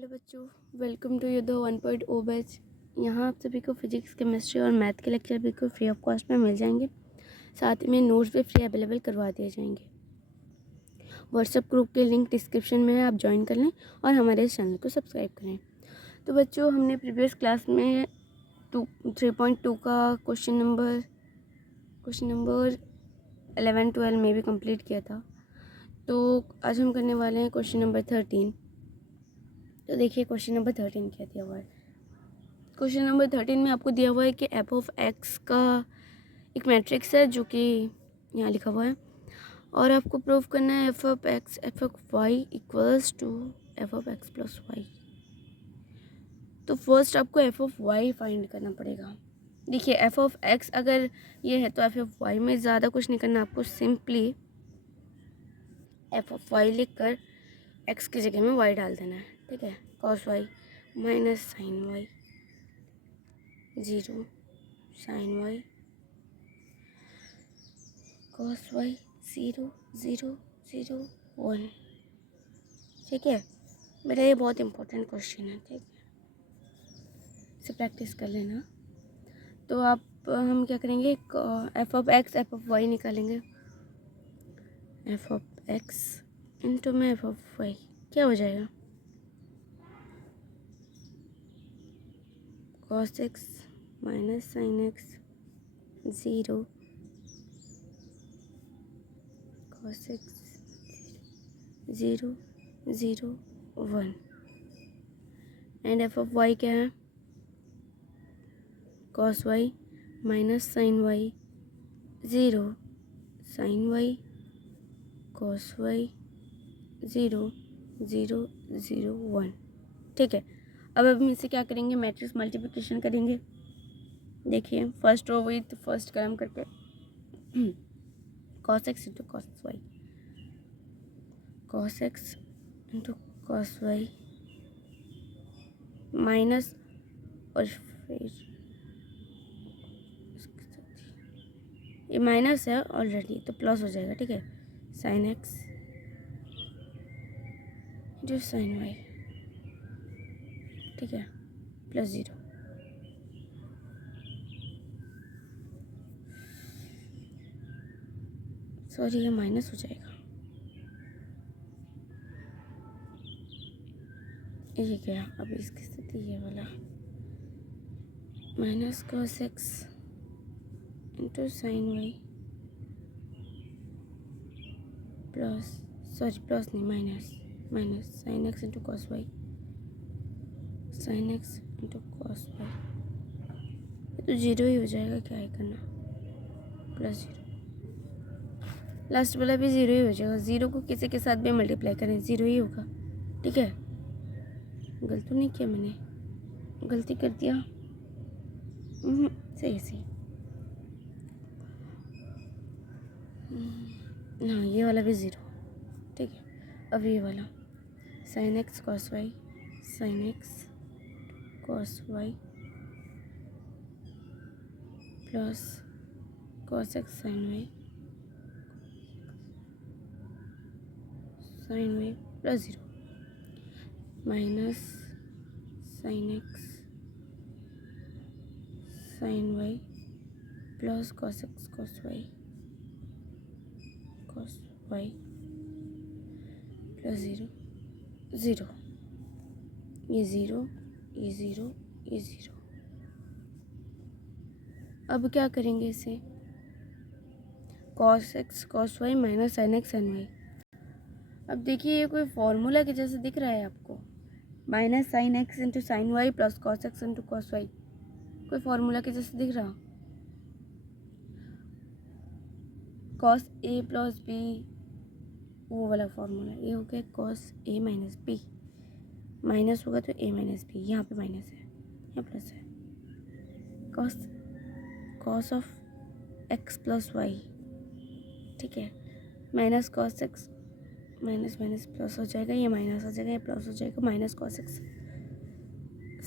Hello बच्चों, welcome to your the 1.0 बैच। यहाँ आप सभी को फिजिक्स, केमिस्ट्री और मैथ के लेक्चर बिल्कुल फ्री ऑफ कॉस्ट में मिल जाएंगे। साथ में नोट्स भी फ्री अवेलेबल करवा दिए जाएंगे। व्हाट्सएप ग्रुप के लिंक डिस्क्रिप्शन में है, आप ज्वाइन कर लें और हमारे इस चैनल को सब्सक्राइब करें। तो बच्चों, हमने प्रीवियस क्लास में 3.2 का क्वेश्चन नंबर 11-12 में भी कंप्लीट किया था। तो आज हम करने वाले हैं क्वेश्चन नंबर 13। तो देखिए क्वेश्चन नंबर 13 क्या दिया हुआ है। क्वेश्चन नंबर 13 में आपको दिया हुआ है कि एफ ऑफ एक्स का एक मैट्रिक्स है जो कि यहाँ लिखा हुआ है, और आपको प्रूव करना है f of x f of y equals to f of x plus y. तो फर्स्ट आपको एफ ऑफ वाई फाइंड करना पड़ेगा। देखिए एफ ऑफ एक्स अगर ये है तो एफ ऑफ वाई में ज़्यादा कुछ नहीं करना, आपको सिंपली एफ ऑफ वाई लिख कर एक्स की जगह में वाई डाल देना है। ठीक है, cos y minus sine y 0 sine y cos y 0 0 0 1। ठीक है, मेरा ये बहुत इंपॉर्टेंट क्वेश्चन है। ठीक है, इसे प्रैक्टिस कर लेना। तो आप हम क्या करेंगे, f of x f of y निकालेंगे। एफ ऑफ एक्स इंटू में एफ ऑफ वाई क्या हो जाएगा, cos x minus sine x 0 cos x 0 0 1 and f of y क्या है, cos y minus sine y 0 sine y cos y 0 0 0 1। ठीक है, अब हम इसे क्या करेंगे, मैट्रिक्स मल्टीप्लिकेशन करेंगे। देखिए फर्स्ट रो विथ फर्स्ट कलम करके cos x into cos y cos x into cos y minus, और फिर ये माइनस है ऑलरेडी तो प्लस हो जाएगा। ठीक है, sine x into sine y, ठीक है, प्लस 0। सॉरी, ये माइनस हो जाएगा। ये क्या, अब इसकी स्थिति ये वाला minus cos x into sine Y plus, sorry plus नहीं, minus minus sine x into cos Y sine x into cos Y, तो 0 ही हो जाएगा, क्या है करना, प्लस 0। लास्ट वाला भी 0 ही हो जाएगा। 0 को किसी के साथ भी मल्टीप्लाई करें 0 ही होगा। ठीक है, गलत तो नहीं किया मैंने, गलती कर दिया, सही सही। हाँ, ये वाला भी 0। ठीक है, अब ये वाला sine x cos Y sine x cos y plus cos x sine Y plus 0 minus sine x sine Y plus cos x cos y plus 0 0, ये 0 ये 0 ये 0। अब क्या करेंगे इसे, cos x cos y minus sine x sine y. अब देखिए ये कोई फॉर्मूला के जैसे दिख रहा है आपको, minus sine x into sine Y plus cos x into cos y, कोई फॉर्मूला के जैसे दिख रहा। कॉस ए प्लस बी वो वाला फॉर्मूला, ये हो गया cos A minus B, minus होगा तो ए माइनस बी, यहाँ पे माइनस है यहाँ प्लस है, cos of x plus y. ठीक है, minus cos x minus minus plus हो जाएगा, ये माइनस हो जाएगा, ये प्लस हो जाएगा, minus cos x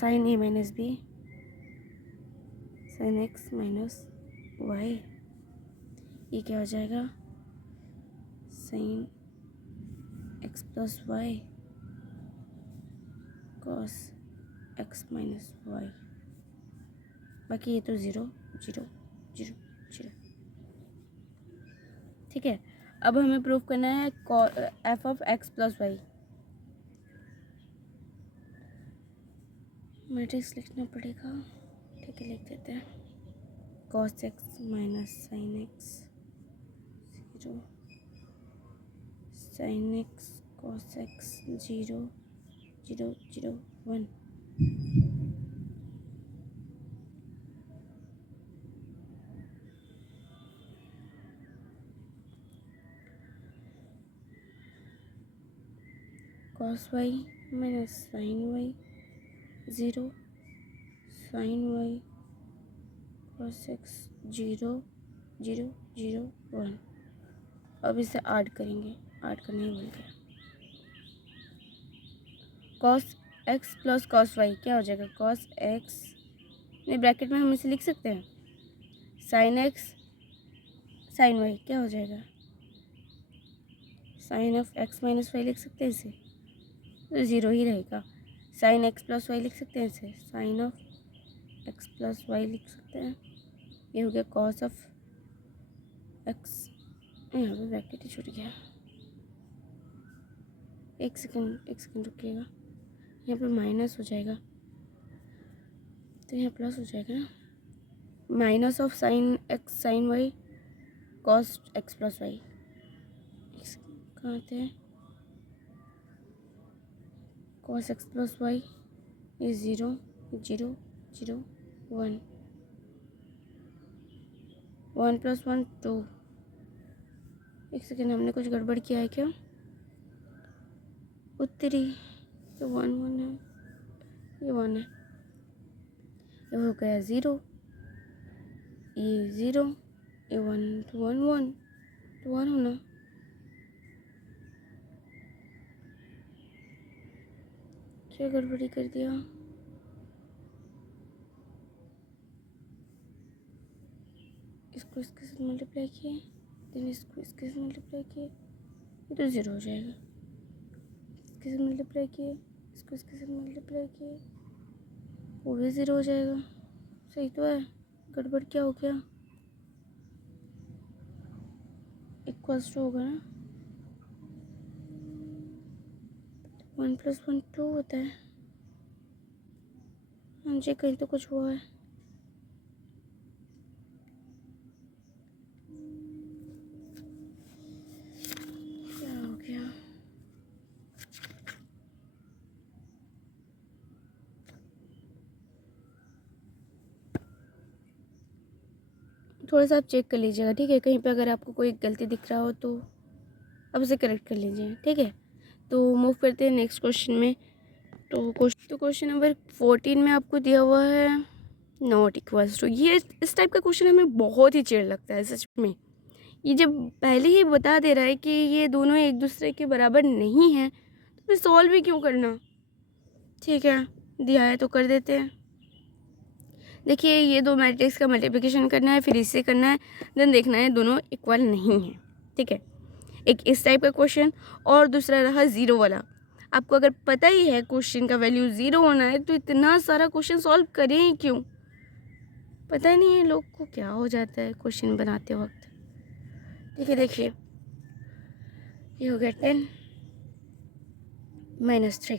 sine A minus B sine X minus Y, ये क्या हो जाएगा, sine X plus Y cos x minus Y, बाकी ये तो 0 0 0 0। ठीक है, अब हमें प्रूव करना है f of x plus y. Matrix लिखना पड़ेगा, ठीक है लिख देते हैं। Cos x minus sine x 0, sine x cos x 0 0 0 1। Cos y minus sine y 0, sine y cos x 0 0 0 1। अब इसे ऐड करेंगे, ऐड करने ही भूल गया। Cos x plus cos y क्या हो जाएगा, कॉस एक्स नहीं ब्रैकेट में हम इसे लिख सकते हैं, साइन एक्स साइन वाई क्या हो जाएगा, sine of x minus y लिख सकते हैं इसे, तो 0 ही रहेगा। साइन एक्स प्लस वाई लिख सकते हैं इसे, sine of x plus y लिख सकते हैं। ये हो गया कॉस ऑफ एक्स, यहाँ पे ब्रैकेट ही छूट गया, एक सेकंड रुकिएगा, यहाँ पे माइनस हो जाएगा तो यहाँ प्लस हो जाएगा ना, minus of sine x sine y cos x plus y. कहाँ आते हैं, कॉस एक्स प्लस वाई ये 0 0 0 1 1 + 1 2। एक सेकेंड, हमने कुछ गड़बड़ किया है क्या, उत्तरी तो 1 1 है, ये 1 है, ये हो गया 0, ये 0, ये 1 तो 1 1 तो 1 होना, क्या गड़बड़ी कर दिया। इसको इसके साथ मल्टीप्लाई किए, देन इसको इसके साथ मल्टीप्लाई किए, ये तो 0 हो जाएगा। इसके साथ मल्टीप्लाई किए, इसको इसके साथ मल्टीप्लाई किए, वो भी 0 हो जाएगा। सही तो है, गड़बड़ क्या हो गया, इक्वल्स टू होगा ना, 1 + 1 2 होता है। हाँ जी, कहीं तो कुछ हुआ है। क्या हो गया, थोड़ा सा आप चेक कर लीजिएगा, ठीक है। कहीं पे अगर आपको कोई गलती दिख रहा हो तो आप उसे करेक्ट कर लीजिए, ठीक है। तो मूव करते हैं नेक्स्ट क्वेश्चन में। तो क्वेश्चन नंबर 14 में आपको दिया हुआ है नॉट इक्वल्स टू। ये इस टाइप का क्वेश्चन हमें बहुत ही चिढ़ लगता है सच में। ये जब पहले ही बता दे रहा है कि ये दोनों एक दूसरे के बराबर नहीं हैं तो फिर सॉल्व भी क्यों करना। ठीक है, दिया है तो कर देते हैं। देखिए, ये दो मैट्रिक्स का मल्टीप्लिकेशन करना है, फिर इससे करना है, देन देखना है दोनों इक्वल नहीं है। ठीक है, एक इस टाइप का क्वेश्चन और दूसरा रहा 0 वाला। आपको अगर पता ही है क्वेश्चन का वैल्यू 0 होना है तो इतना सारा क्वेश्चन सॉल्व करें ही क्यों। पता नहीं है लोग को क्या हो जाता है क्वेश्चन बनाते वक्त। ठीक है, देखिए ये हो गया 10 - 3,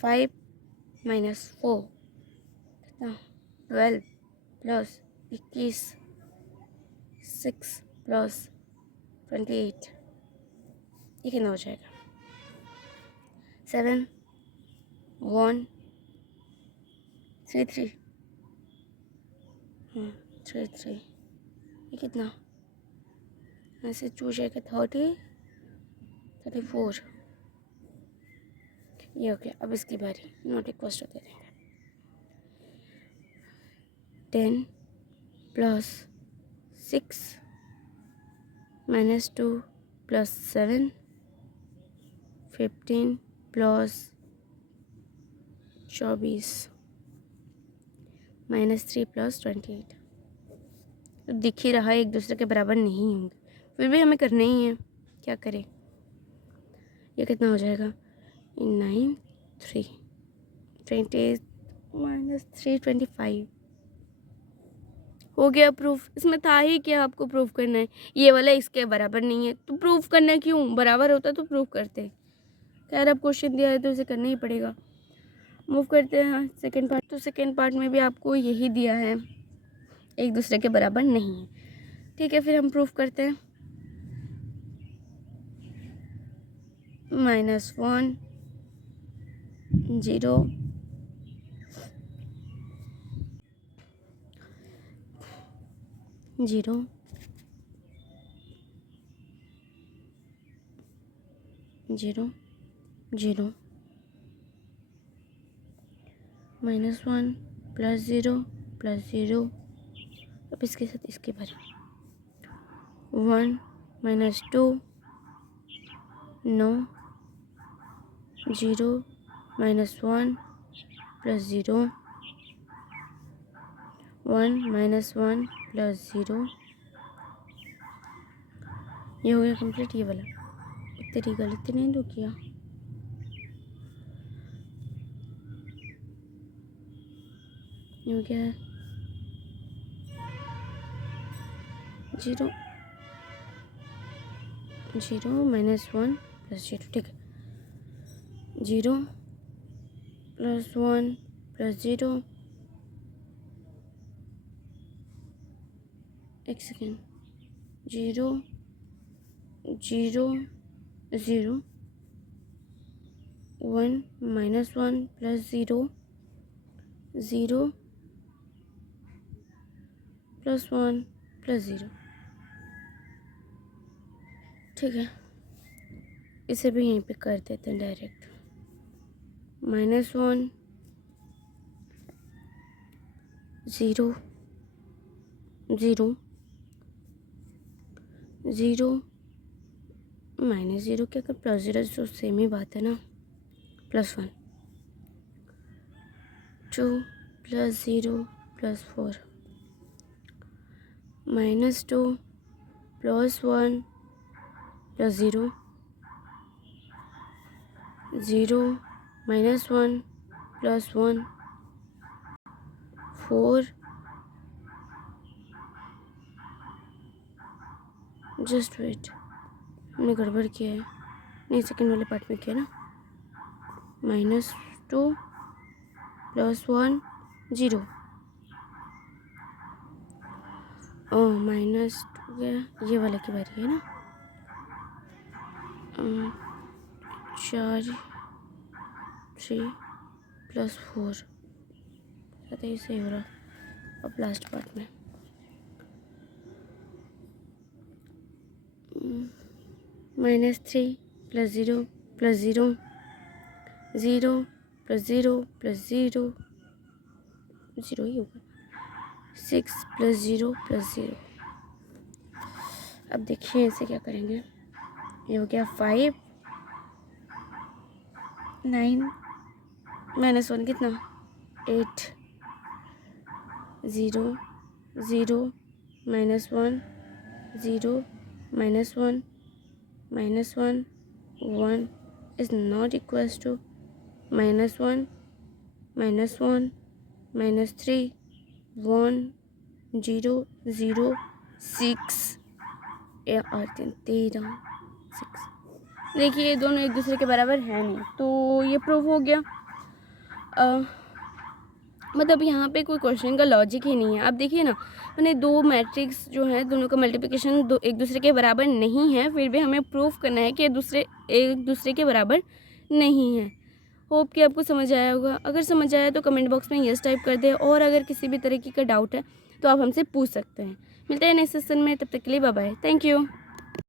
5 - 4 कितना, 12 + 21, 6 + 28, ये कितना हो जाएगा, 7 1 3 3 3 3, ये कितना, ऐसे चू जाएगा 30 34, ये हो गया। अब इसकी बारी, नॉट इक्वल्स टू दे देंगे। 10 + 6 - 2 + 7, 15 + 24 -3 + 28। तो दिख ही रहा है एक दूसरे के बराबर नहीं होंगे, फिर भी हमें करना ही है, क्या करें। ये कितना हो जाएगा, 9 3 20 -3 25 हो गया प्रूफ। इसमें था ही क्या आपको प्रूफ करना है, ये वाला इसके बराबर नहीं है तो प्रूफ करना क्यों, बराबर होता तो प्रूफ करते। खैर अब क्वेश्चन दिया है तो इसे करना ही पड़ेगा। मूव करते हैं सेकंड पार्ट। तो सेकंड पार्ट में भी आपको यही दिया है, एक दूसरे के बराबर नहीं है। ठीक है, फिर हम प्रूफ करते हैं। -1 0 0 0 0 -1 +0 +0, अब इसके साथ इसके बारे में 1 -2 9 0 -1 +0 1 -1 +0। ये हो गया कंप्लीट। ये वाला तेरी गलती नहीं तो किया। ये हो गया 0 0 -1 +0। ठीक है, 0 +1 +0। एक सेकेंड, 0 0 0 1 -1 +0 0 +1 +0। ठीक है, इसे भी यहीं पे कर देते हैं डायरेक्ट। -1 0 0 0 -0 क्या कर, +0 तो सेम ही बात है ना। +1 2 +0 +4 -2 +1 +0 0 -1 +1 4 जस्ट वेट, हमने गड़बड़ किया है। नहीं, सेकंड वाले पार्ट में किया ना। -2 +1 0 -2 गया। ये वाले की बारी है ना। 4 3 +4 पता ही सही हो रहा। अब लास्ट पार्ट में -3 +0 +0 0 +0 +0 0 ही होगा। 6 +0 +0। अब देखिए इसे क्या करेंगे। ये हो गया 5 9 -1 कितना 8 0 0 -1 0 -1 -1 1 is not equals to -1 -1 -3 1 0 0 6 13 6। देखिए ये दोनों एक दूसरे के बराबर है नहीं, तो ये प्रूफ हो गया। मतलब यहाँ पे कोई क्वेश्चन का लॉजिक ही नहीं है। आप देखिए ना, मैंने दो मैट्रिक्स जो है दोनों का मल्टीप्लिकेशन एक दूसरे के बराबर नहीं है, फिर भी हमें प्रूफ करना है कि एक दूसरे के बराबर नहीं है। होप कि आपको समझ आया होगा। अगर समझ आया तो कमेंट बॉक्स में यस टाइप कर दे, और अगर किसी भी तरीके का डाउट है तो आप हमसे पूछ सकते हैं। मिलते हैं नेक्स्ट सेशन में, तब तक के लिए बाय बाय, थैंक यू।